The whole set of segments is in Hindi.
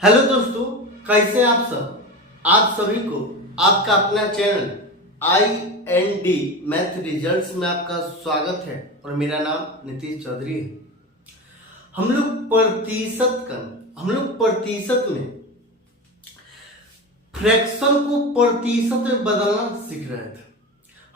हेलो दोस्तों, कैसे हैं आप सब। आप सभी को आपका अपना चैनल IND मैथ रिजल्ट्स में आपका स्वागत है और मेरा नाम नीतीश चौधरी है। हम लोग प्रतिशत में फ्रैक्शन को प्रतिशत में बदलना सीख रहे थे।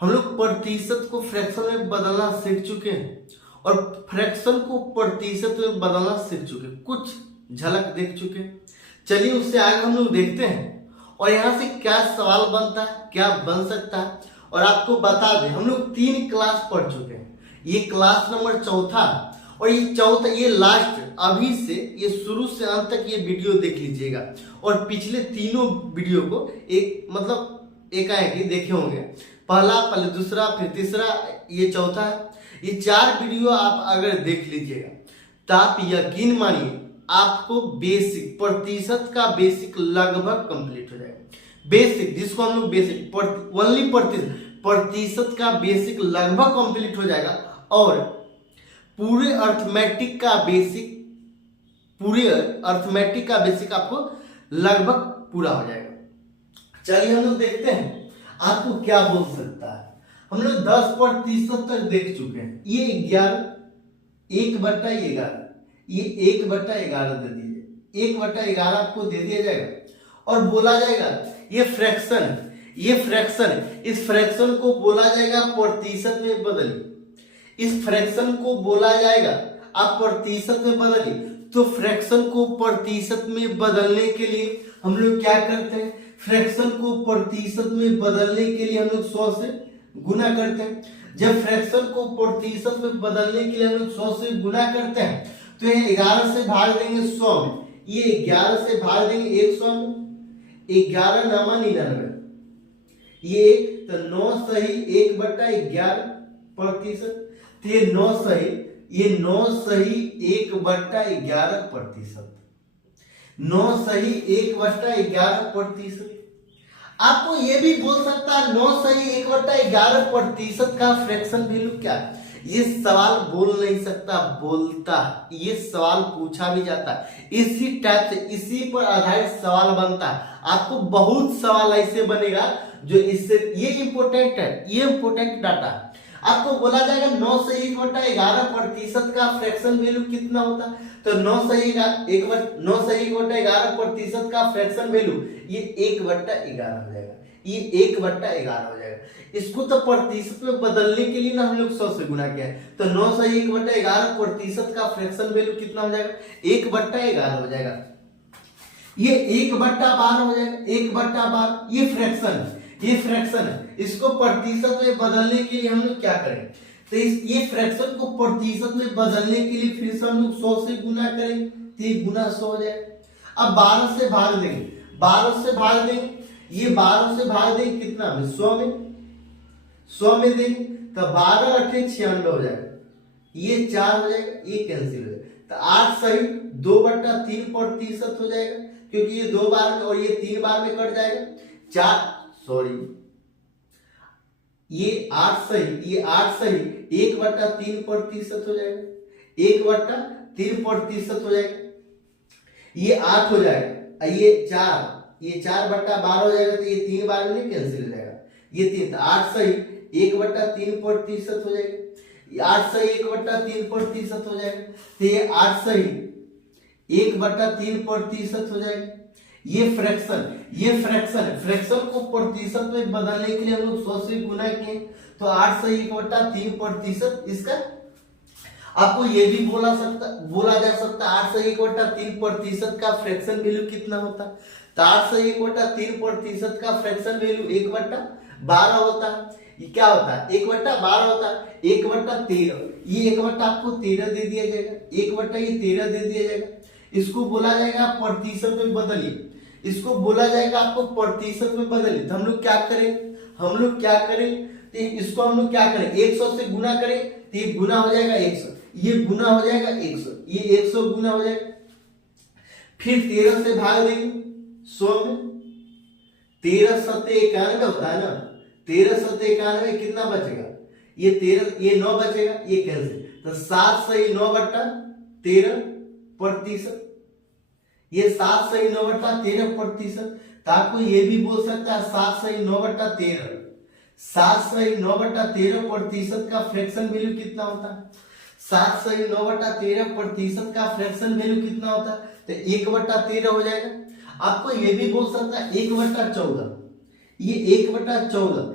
हम लोग प्रतिशत को फ्रैक्शन में बदलना सीख चुके हैं और फ्रैक्शन को प्रतिशत में बदलना सीख चुके हैं, कुछ झलक देख चुके हैं। चलिए उससे आगे हम लोग देखते हैं और यहाँ से क्या सवाल बनता है, क्या बन सकता है। और आपको बता दें, हम लोग 3 क्लास पढ़ चुके हैं। ये क्लास नंबर 4 और ये लास्ट, अभी से ये शुरू से अंत तक ये वीडियो देख लीजिएगा और पिछले तीनों वीडियो को एकाएक देखे होंगे। पहले दूसरा, फिर तीसरा, ये चौथा है। ये 4 वीडियो आप अगर देख लीजिएगा तो आप यकीन मानिए आपको बेसिक प्रतिशत का बेसिक लगभग कंप्लीट हो जाएगा। बेसिक जिसको हम लोग बेसिक ओनली प्रतिशत का बेसिक लगभग कंप्लीट हो जाएगा और पूरे अर्थमेटिक का बेसिक आपको लगभग पूरा हो जाएगा। चलिए हम लोग देखते हैं आपको क्या बोल सकता है। हम लोग 10% तक देख चुके हैं। ये 11 1/11 ये 1/11 दे दीजिए, 1/11 आपको दे दिया जाएगा और बोला जाएगा ये फ्रैक्शन इस फ्रैक्शन को बोला जाएगा प्रतिशत में बदलिए। इस फ्रैक्शन को बोला जाएगा आप प्रतिशत में बदलिए। तो फ्रैक्शन को प्रतिशत में बदलने के लिए हम लोग क्या करते हैं, फ्रैक्शन को प्रतिशत में बदलने के लिए हम लोग 100 से गुना करते हैं। जब फ्रैक्शन को प्रतिशत में बदलने के लिए हम लोग 100 से गुना करते हैं तो ये 11 से भाग देंगे 100 में, ये 11 से भाग देंगे 100 में, 11 नामा 99, ये तो 9 सही 1/11 प्रतिशत। तो ये 9 सही 1/11 प्रतिशत, 9 सही 1/11 प्रतिशत। आपको ये भी बोल सकता है 9 सही 1/11 प्रतिशत का फ्रैक्शन वैल्यू क्या है। ये सवाल बोल नहीं सकता, बोलता। ये सवाल पूछा भी जाता है, इसी टाइप से इसी पर आधारित सवाल बनता है। आपको बहुत सवाल ऐसे बनेगा जो इससे ये इंपोर्टेंट है, ये इंपोर्टेंट डाटा है। आपको बोला जाएगा 9 से 1/11 प्रतिशत का फ्रैक्शन वैल्यू कितना होता है। तो 9 से 1/11 प्रतिशत का फ्रैक्शन वैल्यू ये 1/11 हो जाएगा, ये 1/11 हो जाएगा। इसको तो प्रतिशत में बदलने के लिए ना हम लोग 100 से गुना किया है। तो 9 से 1/11 प्रतिशत का फ्रैक्शन वैल्यू कितना हो जाएगा, 1/11 हो जाएगा। ये 1/12 हो जाएगा, 1/12। ये फ्रैक्शन है। इसको प्रतिशत में बदलने के लिए हम लोग क्या करें, तो ये फ्रैक्शन को प्रतिशत में बदलने के लिए फिर से हम लोग 100 से गुना करेंगे तो ये गुना 100 हो जाएगा। अब 12 से भाग देंगे, ये 12 से भाग देंगे कितना में, 100 में देंगे तो 12 8 96 हो जाएगा, ये 4 हो जाएगा, ये कैंसिल हो जाएगा। तो 8 सही 2/3 प्रतिशत हो जाएगा, क्योंकि ये 2 बार में और ये 3 बार में कट जाएगा। ये 8 सही 1/3 प्रतिशत हो जाएगा, 1/3 प्रतिशत हो जाएगा। ये 8 हो जाएगा, ये 4/12 हो जाएगा। तो ये 3 बार में कैंसिल हो जाएगा, ये 3। 8 सही 1/3 प्रतिशत हो जाएगा, 8 सही 1/3 प्रतिशत हो जाएगा। तो ये 8 सही 1/3 प्रतिशत हो जाएगा। ये फ्रैक्शन को प्रतिशत में बदलने के लिए हम लोग 100 से गुना किए तो 8 सही 1/3 प्रतिशत। इसका आपको ये भी बोला जा सकता 8 सही 1/3 प्रतिशत का फ्रैक्शन वैल्यू कितना होता। तो 8 सही 1/3 प्रतिशत का फ्रैक्शन वैल्यू 1/12 होता है। ये क्या होता है, 1/12 होता है, 1/13। ये 1 आपको 13 दे दिया जाएगा, 1/13 दे दिया जाएगा। इसको बोला जाएगा प्रतिशत में बदलिए, इसको बोला जाएगा आपको प्रतिशत में बदलिए। तो हम लोग क्या करें, तो इसको हम लोग क्या करें, 100 से गुना करें तो ये गुना हो जाएगा 100, ये गुना हो जाएगा 100, ये 100 गुना हो जाएगा। फिर 13 से भाग देंगे 100 में, 13 7 91 होता है ना, 13 7 91 कितना बचेगा, ये 13, ये 9 बचेगा, ये कैंसिल। तो 7 सही 9/13 प्रतिशत, ये 7 सही 9/13%। तो आपको ये भी बोल सकता है 7 सही 9/13। 7 सही 9/13% का फ्रैक्शन वैल्यू कितना होता है? 7 सही 9/13% का फ्रैक्शन वैल्यू कितना होता है? तो 1/13 हो जाएगा। आपको ये भी बोल सकता है 1/14। ये 1/14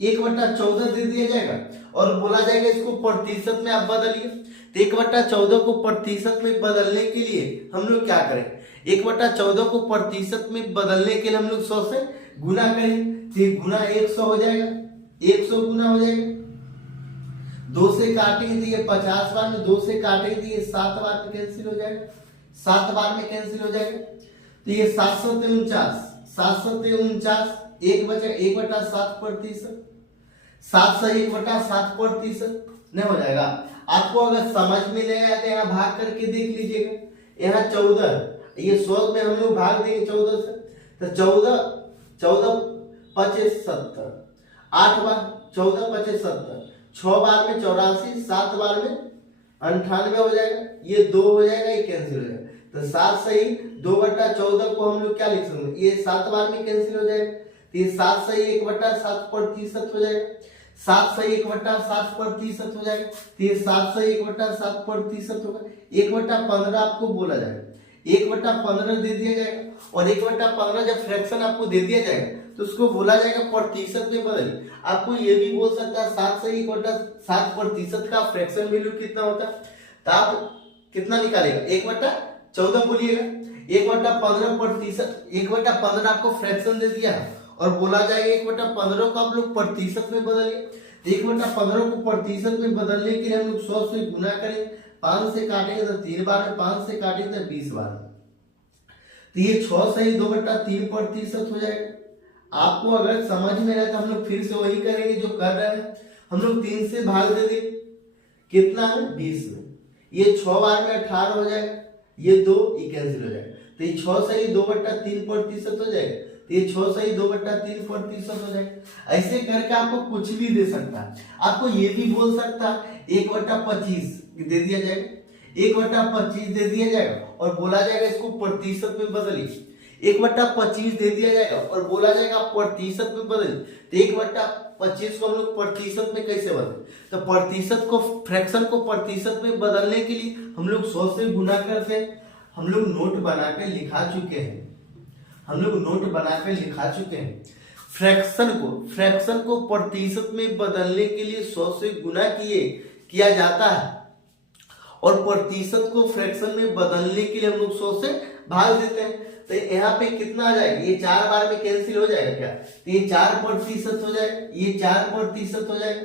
1/14 दे दिया जाएगा और बोला जाएगा इसको प्रतिशत में आप बदलिए। तो 1/14 को प्रतिशत में बदलने के लिए हम लोग क्या करें? 1/14 को प्रतिशत में बदलने के लिए हम लोग 100 से गुना करें। तो गुना 100 हो जाएगा, 100 गुना हो जाएगा। 2 से काटेंगे तो ये 50 बार में, 2 से काटेंगे तो ये 7 बार में कैंसिल हो जाएगा, 7 बार में कैंसिल हो जाएगा। तो ये 749, 749 1 बचा 1/7%। 7 से 1/7% नहीं हो जाएगा। आपको अगर समझ में नहीं आया तो यहाँ भाग करके देख लीजिएगा। यहाँ 14, ये 100 में हम लोग भाग देंगे 14 से, तो 14 25 70, 8 बार 14 25 70, 6 बार में 84, 7 बार में 98 हो जाएगा। ये 2 हो जाएगा, ये कैंसिल हो जाएगा। तो 7 सही 2/14 को हम लोग क्या लिख सकते? ये 7 बार में कैंसिल हो जाएगा। तो ये 7 सही 1/7% हो जाएगा। 7 सही 1/7% हो जाएगा। तो ये 7 सही 1/7% होगा। 1/15 आपको बोला जाएगा, 1/15 दे दिया जाएगा। और 1/15 जब फ्रैक्शन आपको दे दिया जाएगा तो उसको बोला जाएगा प्रतिशत में बदलिए। आपको ये भी बोल सकता है 7 सही 1/7% का फ्रैक्शन वैल्यू कितना होता है? तो आप कितना निकालेगा? 1/14 बोलिएगा। 1/15%, 1/15 आपको फ्रैक्शन दे दिया है और बोला जाएगा 1/15 को आप लोग प्रतिशत में बदलिए। 1/15 को प्रतिशत में बदलने के लिए हम लोग 100 से गुना करेंगे, 5 से काटेंगे तो 3 बार में, 5 से काटेंगे तो 20 बार में। तो ये 6 सही 2/3% हो जाएगा। आपको अगर समझ में आए तो हम लोग फिर से वही करेंगे जो कर रहे हैं। हम लोग 3 से भाग दे देंगे, कितना है? 20 में। ये 6 बार में 18 हो जाएगा, ये 2 ये कैंसिल हो जाएगा। तो ये 6 सही 2/3% हो जाएगा। तो ये 6 सही 2/3% हो जाएगा। ऐसे करके आपको कुछ भी दे सकता है। आपको ये भी बोल सकता है 1/25 दे दिया जाएगा, 1/25 दे दिया जाएगा और बोला जाएगा इसको प्रतिशत में बदलिए। 1/25 दे दिया जाएगा और बोला जाएगा प्रतिशत में बदलिए। तो 1/25 को हम लोग प्रतिशत में कैसे बदलें? तो प्रतिशत को, फ्रैक्शन को प्रतिशत में बदलने के लिए हम लोग 100 से गुना करते हैं। हम लोग नोट बनाकर लिखा चुके हैं, हम लोग नोट बनाकर लिखा चुके हैं। फ्रैक्शन को प्रतिशत में बदलने के लिए 100 से गुना किया जाता है और प्रतिशत को फ्रैक्शन में बदलने के लिए हम लोग 100 से भाग देते हैं। तो यहाँ पे कितना आ जाएगा? ये 4 बार में कैंसिल हो जाएगा क्या? तो ये 4% हो जाएगा, ये 4% हो जाएगा,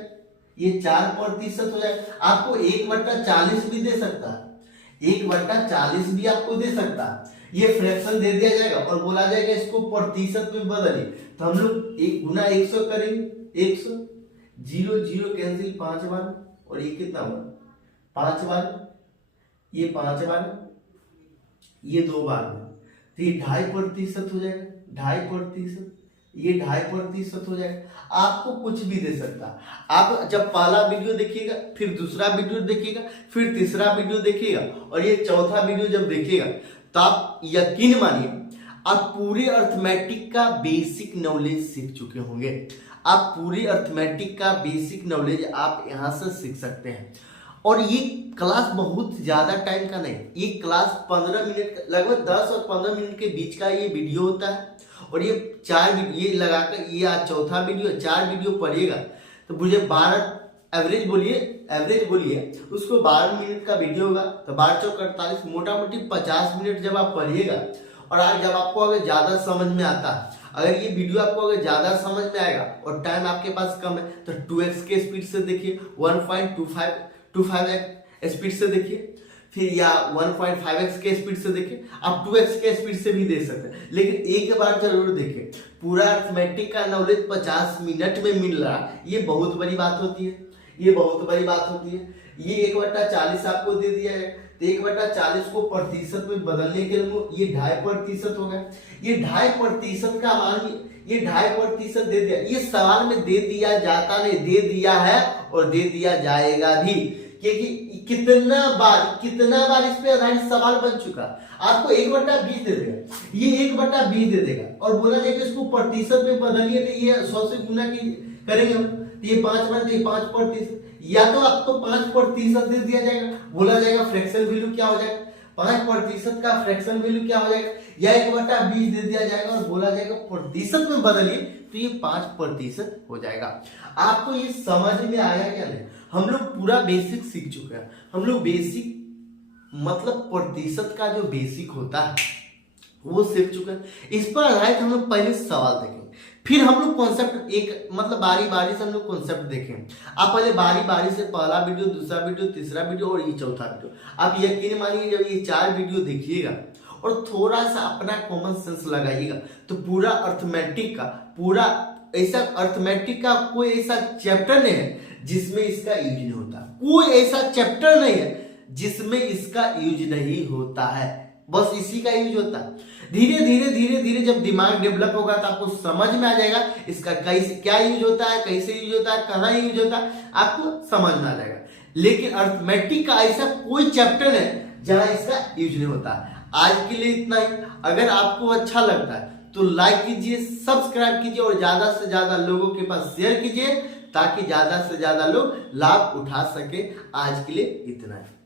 ये 4% हो जाएगा। आपको 1/40 भी दे सकता है, 1/40 भी आपको दे सकता है। ये फ्रैक्शन दे दिया जाएगा और बोला जाएगा इसको प्रतिशत में बदलिए। तो हम लोग 1 गुना 100 करेंगे, 100 0 0 कैंसिल 5 बार, और ये कितना हुआ? 5 बार, ये 5 बार, ये 2 बार में। तो ये 2.5% हो जाएगा, 2.5%, ये 2.5% हो जाएगा। आपको कुछ भी दे सकता। आप जब पहला वीडियो देखिएगा, फिर दूसरा वीडियो देखिएगा, फिर तीसरा वीडियो देखिएगा और ये चौथा वीडियो जब देखिएगा तो आप यकीन मानिए आप पूरे अर्थमेटिक का बेसिक नॉलेज सीख चुके होंगे। आप पूरी अर्थमेटिक का बेसिक नॉलेज आप यहाँ से सीख सकते हैं। और ये क्लास बहुत ज्यादा टाइम का नहीं, ये क्लास 15 मिनट, लगभग 10 और 15 मिनट के बीच का ये वीडियो होता है। और ये 4 वीडियो ये लगाकर, ये आज चौथा वीडियो, 4 वीडियो पढ़िएगा तो मुझे 12 एवरेज बोलिए उसको 12 मिनट का वीडियो होगा तो 12 चौक 48, मोटा मोटी 50 मिनट जब आप पढ़िएगा। और आज जब आपको अगर ज्यादा समझ में आता है, अगर ये वीडियो आपको अगर ज्यादा समझ में आएगा और टाइम आपके पास कम है तो 2x के स्पीड से देखिए, 1.25 स्पीड से देखिए, फिर या 1.5x के स्पीड से देखिए। आप 2x के स्पीड से भी देख सकते हैं, लेकिन एक बार जरूर देखिए। पूरा अर्थमेटिक का नॉलेज 50 मिनट में मिल रहा, ये बहुत बड़ी बात होती है, ये बहुत बड़ी बात होती है। ये 1/40 आपको दे दिया है तो 1/40 को प्रतिशत में बदलने के लिए ये 2.5% हो गया। ये 2.5% का मान, ये 2.5% दे दिया। ये सवाल में दे दिया जाता नहीं, दे दिया है और दे दिया जाएगा भी, कि कितना बार इस पे आधारित सवाल बन चुका। आपको 1/20 दे देगा, ये 1/20 दे देगा और बोला जाएगा इसको प्रतिशत में बदलिए, तो ये 100 से गुना करेंगे हम, तो ये 5 बार, ये 5%, या तो आपको 5% दे दिया जाएगा, बोला जाएगा फ्रैक्शन वैल्यू क्या हो जाएगा, 5% का फ्रैक्शन वैल्यू क्या हो जाएगा, या 1/20 दे दिया जाएगा और बोला जाएगा प्रतिशत में बदलिए, तो ये 5% हो जाएगा। आपको ये समझ में आया क्या नहीं? हम लोग पूरा बेसिक सीख चुके हैं। हम लोग बेसिक मतलब प्रतिशत का जो बेसिक होता है वो सीख चुके हैं। इस पर आधारित हम लोग पहले सवाल देखेंगे, फिर हम लोग कॉन्सेप्ट एक मतलब बारी बारी से हम लोग कॉन्सेप्ट देखें। आप पहले बारी बारी से पहला वीडियो, दूसरा वीडियो, तीसरा वीडियो और ये चौथा वीडियो, आप यकीन मानिए जब ये 4 वीडियो देखिएगा और थोड़ा सा अपना कॉमन सेंस लगाइएगा तो पूरा अर्थमेटिक का कोई ऐसा चैप्टर नहीं है जिसमें इसका यूज नहीं होता। कोई ऐसा चैप्टर नहीं है जिसमें इसका यूज नहीं होता है, बस इसी का यूज होता है। धीरे धीरे जब दिमाग डेवलप होगा तो आपको समझ में आ जाएगा इसका कैसे क्या यूज होता है, कैसे यूज होता है, कहाँ यूज होता है, आपको समझ में आ जाएगा। लेकिन अर्थमेटिक का ऐसा कोई चैप्टर है जहां इसका यूज नहीं होता। आज के लिए इतना ही। अगर आपको अच्छा लगता है तो लाइक कीजिए, सब्सक्राइब कीजिए और ज्यादा से ज्यादा लोगों के पास शेयर कीजिए ताकि ज्यादा से ज्यादा लोग लाभ उठा सके। आज के लिए इतना है।